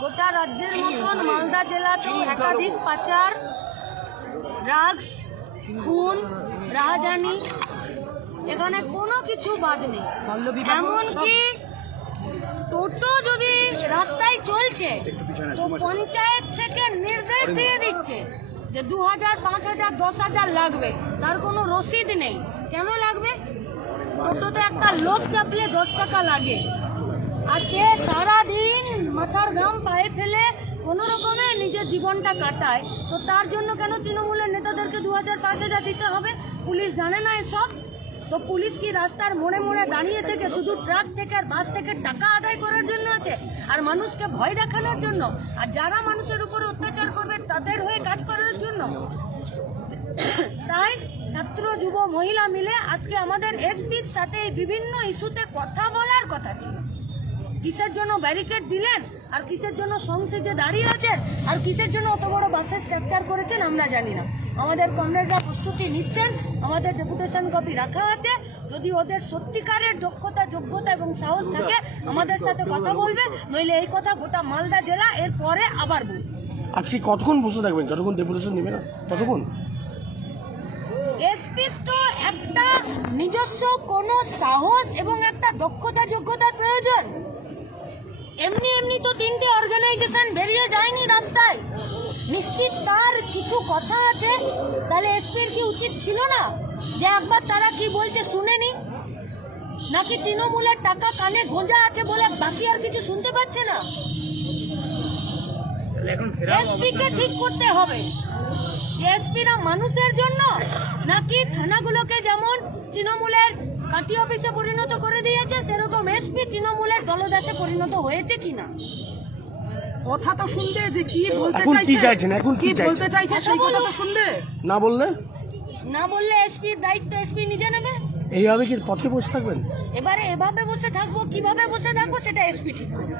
গোটা রাজ্যের মতন মালদা জেলাতেও একাধিক পাচার, ড্রাগস, খুন, রাহাজানি, এখানে কোনো কিছু বাদ নেই। এমনকি টোটো যদি রাস্তায় চলছে তো পঞ্চায়েত থেকে নির্দেশ দিয়ে দিচ্ছে যে 2000, 5000, 10,000 লাগবে, তার কোনো রসিদ নেই। কেন লাগবে? টোটোতে একটা লোক চাপলে 10 টাকা লাগে, আর সে সারাদিন মাথার ঘাম পায়ে ফেলে কোনো রকমে নিজের জীবনটা কাটায়। তো তার জন্য কেন তৃণমূলের নেতাদেরকে 2000, 5000 দিতে হবে? পুলিশ জানে না এসব? তো পুলিশ কি রাস্তার মোড়ে মোড়ে দাঁড়িয়ে থেকে শুধু ট্রাক থেকে আর বাস থেকে টাকা আদায় করার জন্য আছে, আর মানুষকে ভয় দেখানোর জন্য, আর যারা মানুষের উপর অত্যাচার করবে তাদের হয়ে কাজ করার জন্য? তাই ছাত্র, যুব, মহিলা মিলে আজকে আমাদের এসপির সাথে বিভিন্ন ইস্যুতে কথা বলার কথা ছিল। কিসের জন্য ব্যারিকেড দিলেন, আর কিসের জন্য সংসেজে দাঁড়িয়ে আছেন, আর কিসের জন্য অত বড় বাসের স্ট্রাকচার করেছেন আমরা জানি না। আমাদের কমরেডরা প্রস্তুতি নিচ্ছেন, আমাদের ডেপুটেশন কপি রাখা আছে। যদি ওদের সত্যিকারের দক্ষতা, যোগ্যতা এবং সাহস থাকে আমাদের সাথে কথা বলবে, নইলে এই কথা গোটা মালদা জেলা এর পরে আবার বলবে। আজকে কতক্ষণ বসে থাকবেন? যতক্ষণ ডেপুটেশন নেবে না ততক্ষণ? এসপির তো একটা নিজস্ব কোনো সাহস এবং একটা দক্ষতা, যোগ্যতার প্রয়োজন। এমনি এমনি তো 3টে অর্গানাইজেশন বেরিয়ে যায়নি রাস্তায়, নিশ্চিত তার কিছু কথা আছে। তাহলে এসপির কি উচিত ছিল না যে একবার তারা কি বলছে শুনেনি? নাকি তৃণমূলের টাকা কানে গোঁজা আছে বলে বাকি আর কিছু শুনতে পাচ্ছে না? এসপিকে ঠিক করতে হবে যে এসপিরা মানুষের জন্য, নাকি থানাগুলোকে যেমন তৃণমূলের পার্টি অফিসে পরিণত করে দিয়েছে সেরকম এসপি তৃণমূলের দলদাসে পরিণত হয়েছে কিনা। কথা তো শুনবে যে কি বলতে এখন কি চাইছে, চাইছেন? এখন কি বলতে চাইছে সেই কথা তো শুনবে। না বললে এসপির দায়িত্ব এসপি নিজে নেবে। এইভাবে কি পথে বসে থাকবেন? এবারে এভাবে বসে থাকবো, কিভাবে বসে থাকবো সেটা এসপি ঠিক করবে।